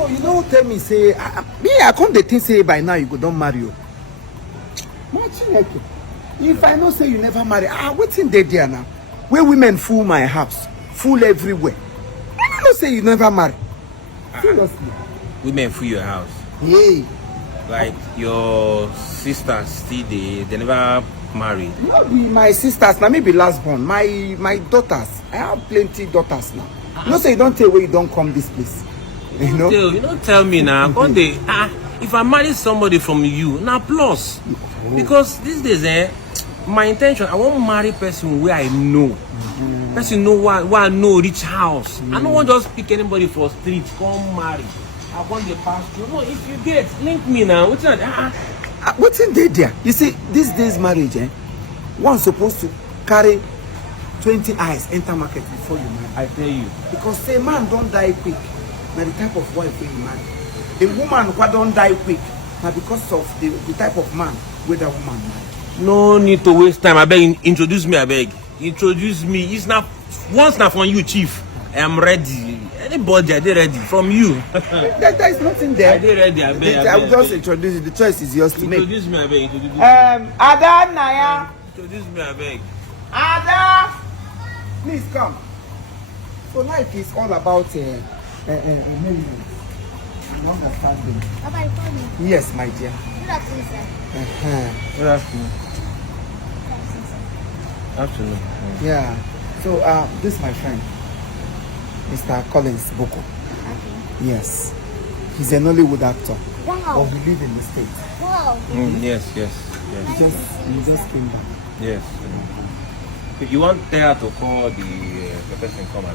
So you know, tell me, say, I come the thing say by now you go don't marry you. If I know say you never marry, what's in there now? Where women fool my house, fool everywhere. I know say you never marry. Seriously. Women fool your house. Yeah. Like your sisters still they never married. Not be my sisters, now maybe last born. My daughters. I have plenty daughters now. You know say you don't tell where you don't come this place. You know? You don't tell me now. If I marry somebody from you, now plus. Because these days, my intention, I won't marry person where I know. Person know where I know rich house. I don't want to just pick anybody for street, come marry. I want the pass through. No, if you get, link me now. What's that? What's in there? You see, these days marriage, one's supposed to carry 20 eyes enter market before you marry. I tell you. Because say man don't die quick. Now the type of wife where you marry. The woman who don't die quick. Now because of the type of man where that woman marry. No need to waste time. I beg, introduce me, I beg. Introduce me. It's not once now from you, chief. I am ready. Anybody, I did ready. From you. there is nothing there. I did ready, I beg. I will just introduce you. The choice is yours to make. Introduce me, I beg. Introduce me. Ada Naya. Introduce me, I beg. Ada, please come. So life is all about amendment. Understanding. Papa, you called me. Yes, my dear. Good afternoon, sir. Good afternoon. Afternoon. Yeah. So this is my friend, Mr. Collins Boko. Okay. Yes. He's a Nollywood actor. Wow. But he lives in the States. Wow. Yes. He just came back. Yes. If you want her to call the person come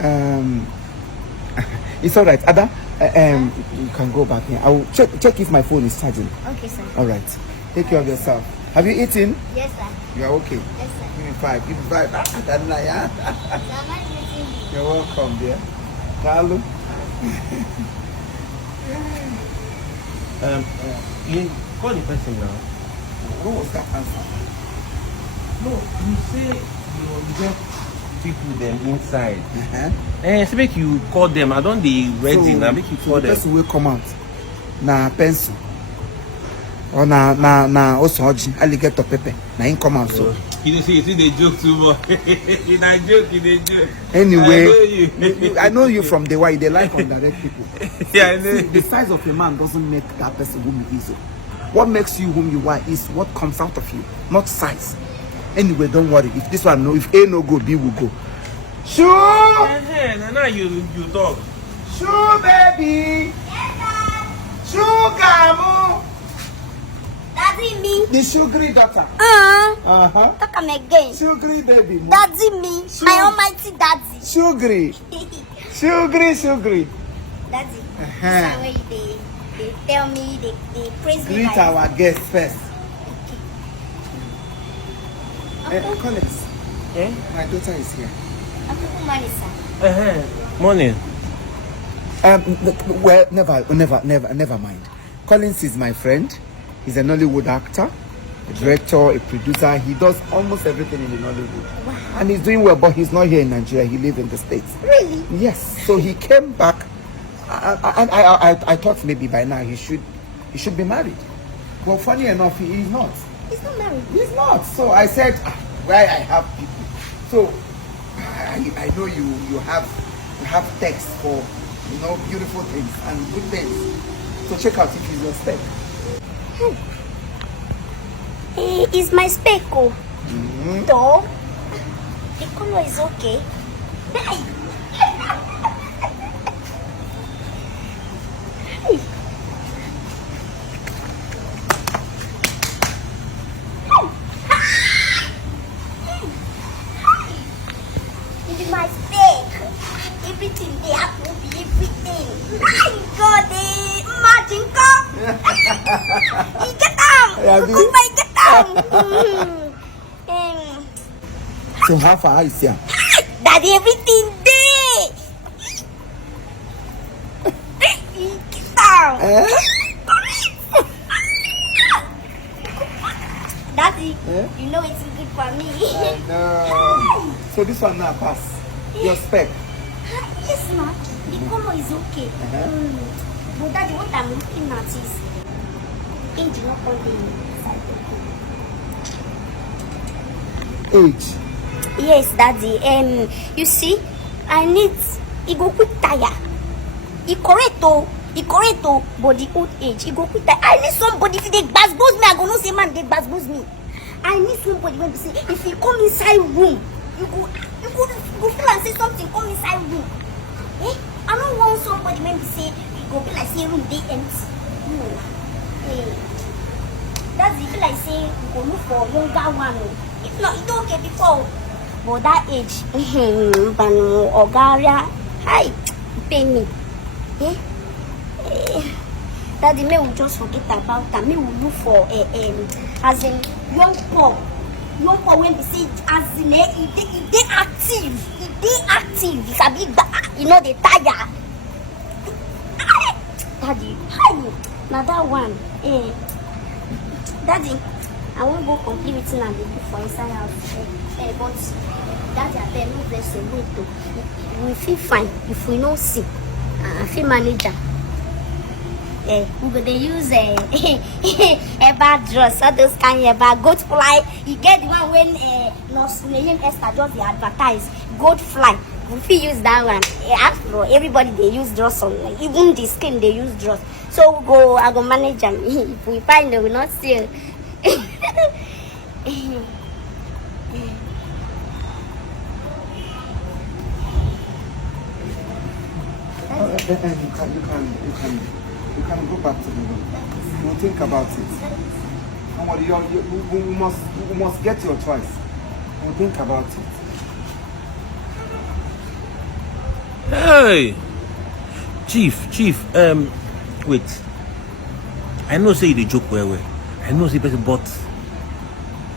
and It's all right, Ada. You can go back here. I will check if my phone is charging. Okay, sir. All right. Take care of yourself. Have you eaten? Yes, sir. You are okay. Yes, sir. Give me 5. Give me 5. Ada Naya. So am I meeting you? You're welcome, dear. Carlo. you call the person now. What was that answer? No, you say you get people them inside. So make you call them. I don't be ready now. Make you call the them. person will come out. Na pencil. Or na osoji alligator pepper. Na him come out so. You see they joke too much. You not joke, you joke. Anyway, I know you from the way they like on direct people. Yeah, I know. See, the size of a man doesn't make that person whom he is. What makes you whom you are is what comes out of you, not size. Anyway, don't worry. If this one no, if A no go, B will go. Shoo! Now you talk. Shoo, baby. Sugar, Daddy me. the sugary daughter. Talk am again. Sugary baby. Daddy me. My almighty daddy. Sugary. Sugary. Daddy. This way they tell me, they praise me. Greet our guest first. Collins. My daughter is here. Good morning, sir. Morning. Well, never mind. Collins is my friend. He's a Nollywood actor, a director, a producer. He does almost everything in the Nollywood. Wow. And he's doing well, but he's not here in Nigeria. He lives in the States. Really? Yes. So he came back. I thought maybe by now he should be married. But funny enough, he's not. He's not married. He's not. So I said, why I have people. So I know you have text for beautiful things and good things. So check out if he's your spec. Is my spec cool? Though the color is okay. My spec. Everything they have to be everything. My God, imagine come. You get down. Go get down. So how far is here? Daddy, everything there. Get down. Daddy, you know it's good for me. I know. So this one now pass. Your spec. Yes, ma. The color is okay. But daddy, what I'm looking at is age not counting inside the book. Age. Yes, daddy. You see, I need Igbo quick tire. Correct, but the old age. Igbo quick tire. I need somebody if they gbasgbos me. I go no say man they gbasgbos me. I need somebody when they say if you come inside room, you go feel and say something come inside room. I don't want somebody when they say you go be like say room they empty. No. That's the feel like say you go look for younger one. If not, it's okay before. But that age, Ogaria, hi, pay me. Daddy, may we just forget about that. May we look for as in young Paul when we say as in they active, it's a big, you know, they tire. Daddy, hi, now that one, Daddy, I won't go complete with it and they do for inside house. But Daddy, I beg no bless you. Wait, we feel fine if we no sick. I feel manager. We go they use a bad dress, all those kind of goat fly. You get the one when Nigerian Esther just they advertise goat fly. We feel use that one. After everybody they use dress on, like, even the skin they use dress. So I go manage them. If we find they will not steal. You can go back to the room. You think about it. And you must get your choice. You think about it. Hey, Chief. Wait. I know say the joke well. I know say person, but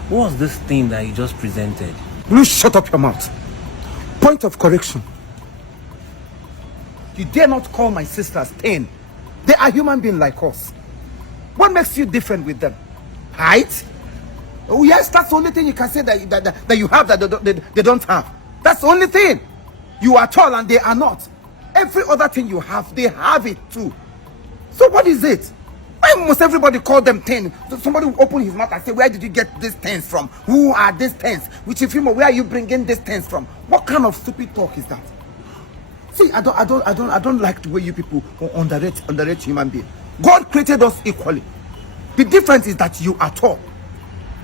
what was this thing that you just presented? Will you shut up your mouth? Point of correction. You dare not call my sisters thin. They are human beings like us. What makes you different with them? Height? Oh yes, that's the only thing you can say that you have that they don't have. That's the only thing. You are tall and they are not. Every other thing you have, they have it too. So what is it? Why must everybody call them thin? So somebody will open his mouth and say, where did you get these things from? Who are these things? Which if you know, where are you bringing these things from? What kind of stupid talk is that? See, I don't like the way you people underrate human beings. God created us equally. The difference is that you are tall.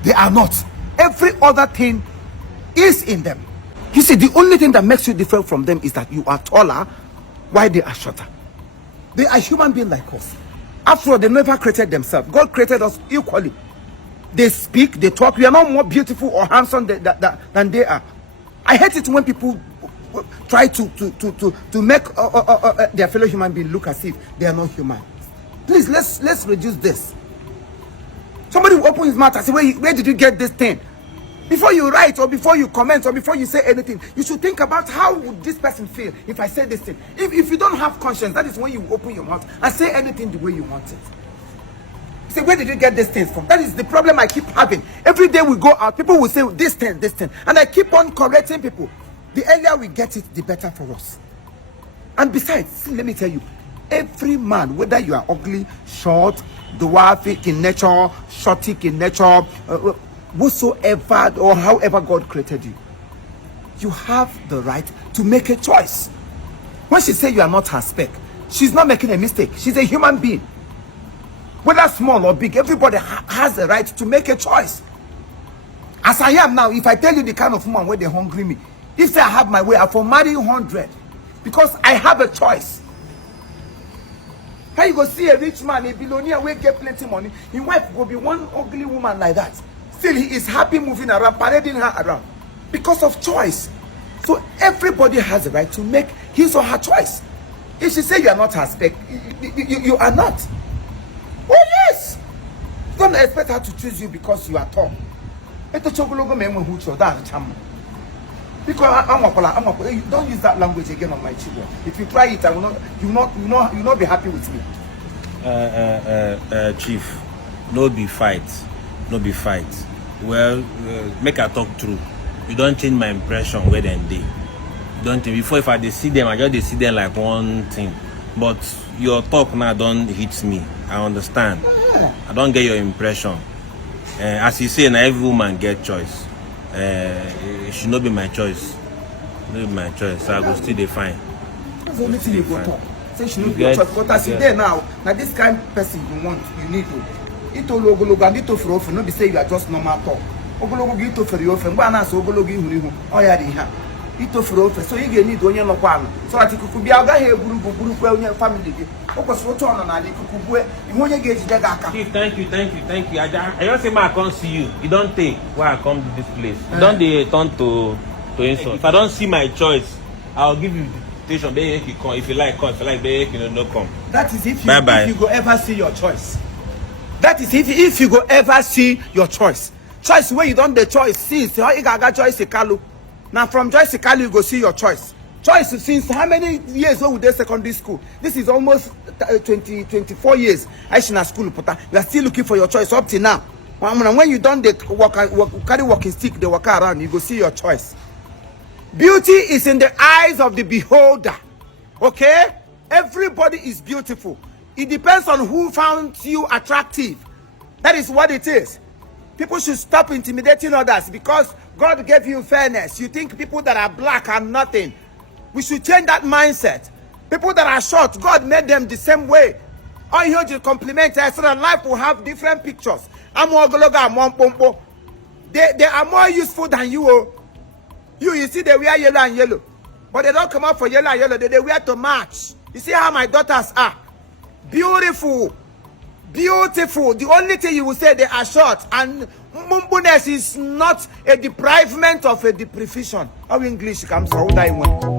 They are not. Every other thing is in them. You see, the only thing that makes you different from them is that you are taller while they are shorter. They are human beings like us. After all, they never created themselves. God created us equally. They speak, they talk. We are not more beautiful or handsome than they are. I hate it when people try to make their fellow human being look as if they are not human. Please, let's reduce this. Somebody will open his mouth and say, where did you get this thing? Before you write or before you comment or before you say anything, you should think about how would this person feel if I say this thing. If you don't have conscience, that is when you open your mouth and say anything the way you want it. You say, where did you get these things from? That is the problem I keep having. Every day we go out, people will say this thing. And I keep on correcting people. The earlier we get it, the better for us. And besides, see, let me tell you, every man, whether you are ugly, short, dwarfic in nature, shortic in nature, whatsoever or however God created you, you have the right to make a choice. When she says you are not her spec, she's not making a mistake. She's a human being. Whether small or big, everybody has the right to make a choice. As I am now, if I tell you the kind of woman where they hungry me, if say I have my way, I for marry 100 because I have a choice. How you go see a rich man, a billionaire, will get plenty money, his wife will be one ugly woman like that. Still, he is happy moving around, parading her around because of choice. So everybody has the right to make his or her choice. If she say you are not her spec, you are not. Oh yes. Don't expect her to choose you because you are tall. Because don't use that language again on my children. If you try it, you will not be happy with me. Chief, no be fight. Well, make I talk true. You don't change my impression where they. You don't think before if I see them, I just see them like one thing. But your talk now don't hit me. I understand. I don't get your impression. As you say, now every woman get choice. It should not be my choice. Not be my choice. So I go still define. That's the only thing you go talk. Say she not be your choice. But as you there now this kind of person you want, you need to. Ito logo and ito for often. No be say you are just normal talk. Ogologo ito for you often. Gba na so ogologo ihu. Oh ya di ha. Ito for often. So you get need onye no kwa no. So that you could be aga here buru kwa onye family dey. Okos photo on na dey kuku ihu onye ga ejide ga aka. Thank you. I just say I come see you. You don't take why I come to this place. You don't dey turn to insult. If I don't see my choice, I'll give you invitation. If you come, if you like, come. If you like, you no come. That is if you Bye-bye. if you go ever see your choice. That is if you go ever see your choice. Choice where you don't the choice since how you got choice Kalu. Now from choice Kalu you go see your choice. Choice since how many years when we did secondary school? This is almost 24 years. I should school put. We are still looking for your choice up till now. When you don't carry walking stick, they walk around, you go see your choice. Beauty is in the eyes of the beholder. Okay? Everybody is beautiful. It depends on who found you attractive. That is what it is. People should stop intimidating others because God gave you fairness. You think people that are black are nothing. We should change that mindset. People that are short, God made them the same way. All you just compliment so that life will have different pictures. They are more useful than you. You see they wear yellow and yellow. But they don't come out for yellow and yellow. They wear to match. You see how my daughters are. Beautiful. Beautiful. The only thing you will say they are short. And mumbuness is not a deprivement of a deprivation. How English comes out that one.